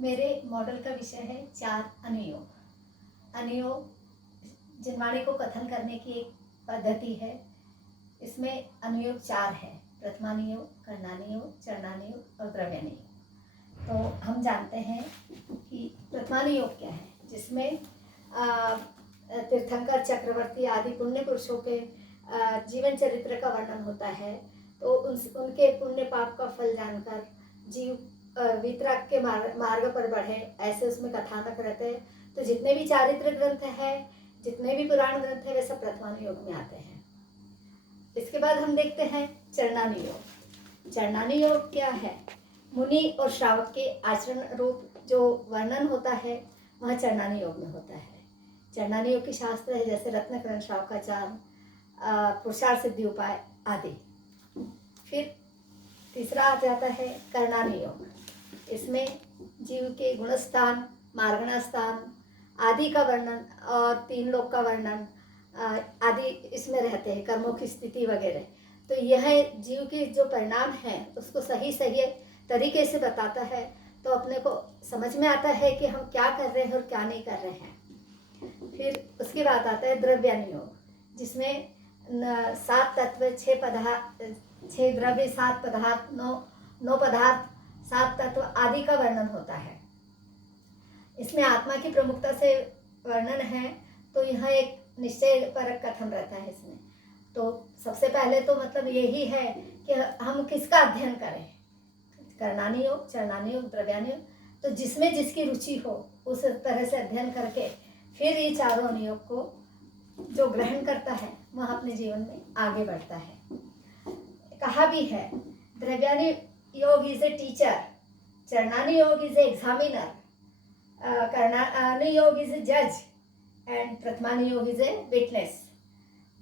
मेरे मॉडल का विषय है 4 अनुयोग। अनुयोग जिनवाणी को कथन करने की एक पद्धति है। इसमें अनुयोग 4 है: प्रथमानुयोग, कर्णानुयोग, चरणानुयोग और द्रव्यानुयोग। तो हम जानते हैं कि प्रथमानुयोग क्या है, जिसमें तीर्थंकर, चक्रवर्ती आदि पुण्य पुरुषों के जीवन चरित्र का वर्णन होता है। तो उनके पुण्य पाप का फल जानकर जीव वितराग के मार्ग पर बढ़े, ऐसे उसमें कथानक रहते हैं। तो जितने भी चारित्र ग्रंथ हैं, जितने भी पुराण ग्रंथ हैं, वे सब प्रथमानुयोग में आते हैं। इसके बाद हम देखते हैं चरणानुयोग। चरणानुयोग क्या है? मुनि और श्रावक के आचरण रूप जो वर्णन होता है वह चरणानुयोग में होता है। चरणानुयोग के शास्त्र है जैसे रत्नकरण, श्रावकाचार, पुरुषार्थ सिद्धि उपाय आदि। फिर तीसरा आ जाता है कर्णानुयोग। इसमें जीव के गुणस्थान, मार्गणास्थान आदि का वर्णन और 3 लोक का वर्णन आदि इसमें रहते हैं, कर्मों की स्थिति वगैरह। तो यह जीव के जो परिणाम है उसको सही तरीके से बताता है। तो अपने को समझ में आता है कि हम क्या कर रहे हैं और क्या नहीं कर रहे हैं। फिर उसके बाद आता है द्रव्यानुयोग, जिसमें 7 तत्व, 6 द्रव्य, 7 पदार्थ, 9 पदार्थ, 7 तत्व आदि का वर्णन होता है। इसमें आत्मा की प्रमुखता से वर्णन है। तो यह एक निश्चय परक कथन रहता है इसमें। तो सबसे पहले तो मतलब यही है कि हम किसका अध्ययन करें, कर्णानुयोग, चरणानुयोग, द्रव्यानुयोग। तो जिसमें जिसकी रुचि हो उस तरह से अध्ययन करके फिर ये चारों अनुयोग को जो ग्रहण करता है वह अपने जीवन में आगे बढ़ता है। कहा भी है, द्रव्यानुयोग इज ए टीचर, चरणानुयोग इज ए एग्जामिनर, कर्णानुयोग इज ए जज एंड प्रथमानुयोग इज ए विटनेस।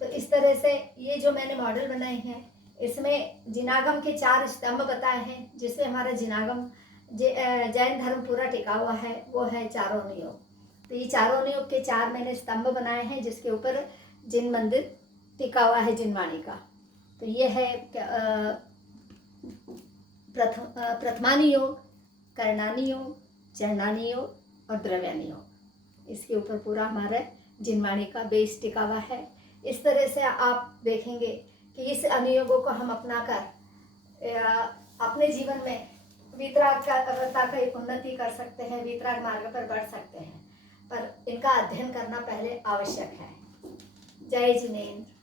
तो इस तरह से ये जो मैंने मॉडल बनाए हैं, इसमें जिनागम के 4 स्तंभ बताए हैं, जिससे हमारा जिनागम जैन धर्म पूरा टिका हुआ है, वो है चारों अनुयोग। तो ये चारों अनुयोग के 4 मैंने स्तंभ बनाए हैं, जिसके ऊपर जिन मंदिर टिका हुआ है जिनवाणी का। तो ये है प्रथमानुयोग, कर्णानुयोग, चरणानुयोग और द्रव्यानुयोग। इसके ऊपर पूरा हमारा जिनवाणी का बेस टिका हुआ है। इस तरह से आप देखेंगे कि इस अनुयोगों को हम अपनाकर अपने जीवन में वीतरागता की उन्नति कर सकते हैं, वीतराग मार्ग पर बढ़ सकते हैं। पर इनका अध्ययन करना पहले आवश्यक है। जय जिनेन्द्र।